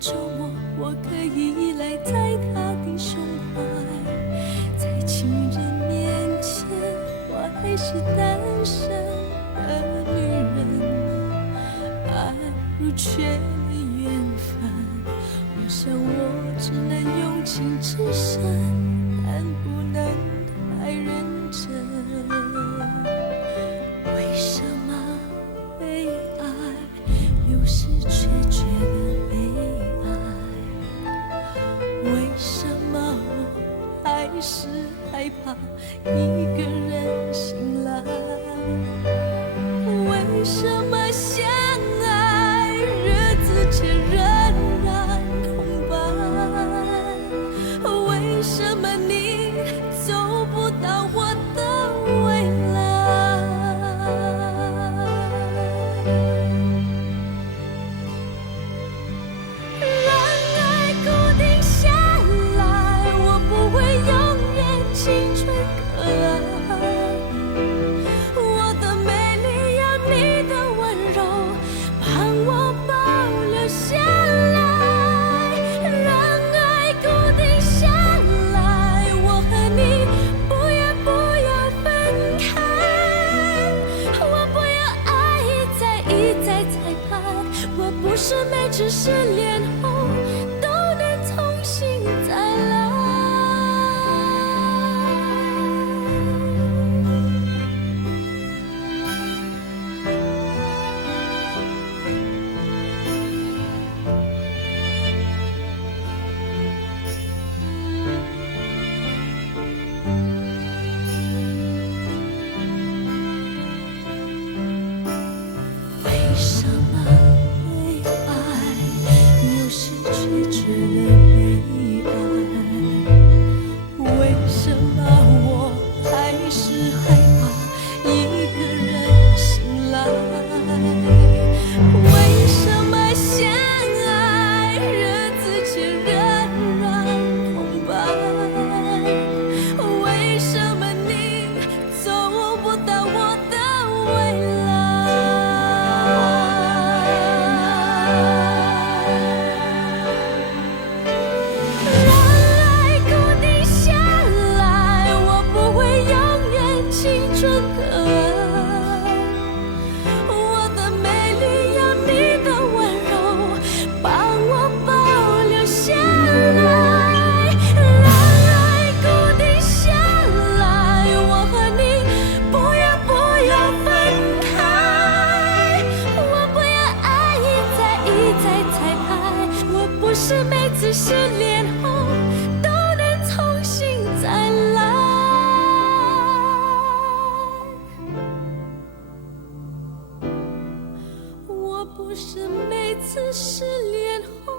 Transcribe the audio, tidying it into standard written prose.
周末，我可以依赖在他的胸怀，在情人面前，我还是单身的女人。爱如缺了缘分，我想我只能用情至深，但不能太认真。为什么被爱有时却觉得悲哀？为什么我还是害怕一个人醒来？为什么相爱日子却仍然空白？为什么你走不到我的未来？让爱固定下来，我不会永远青春可爱。我的美丽有你的温柔，帮我保留下来。让爱固定下来，我和你不要分开。我不要爱一再一再猜盼，我不是每次失恋后都能重新再来。为什么被爱有时却觉得悲哀？为什么我还是害怕一个人醒来？为什么相爱日子却仍然空白？为什么你走不到我的未让爱固定下来，我不会永远青春可爱。我的美丽有你的温柔，帮我保留下来。让爱固定下来，我和你不要分开。我不要爱一再猜盼，我不是每次失恋后都能重新再来。我不是每次失恋后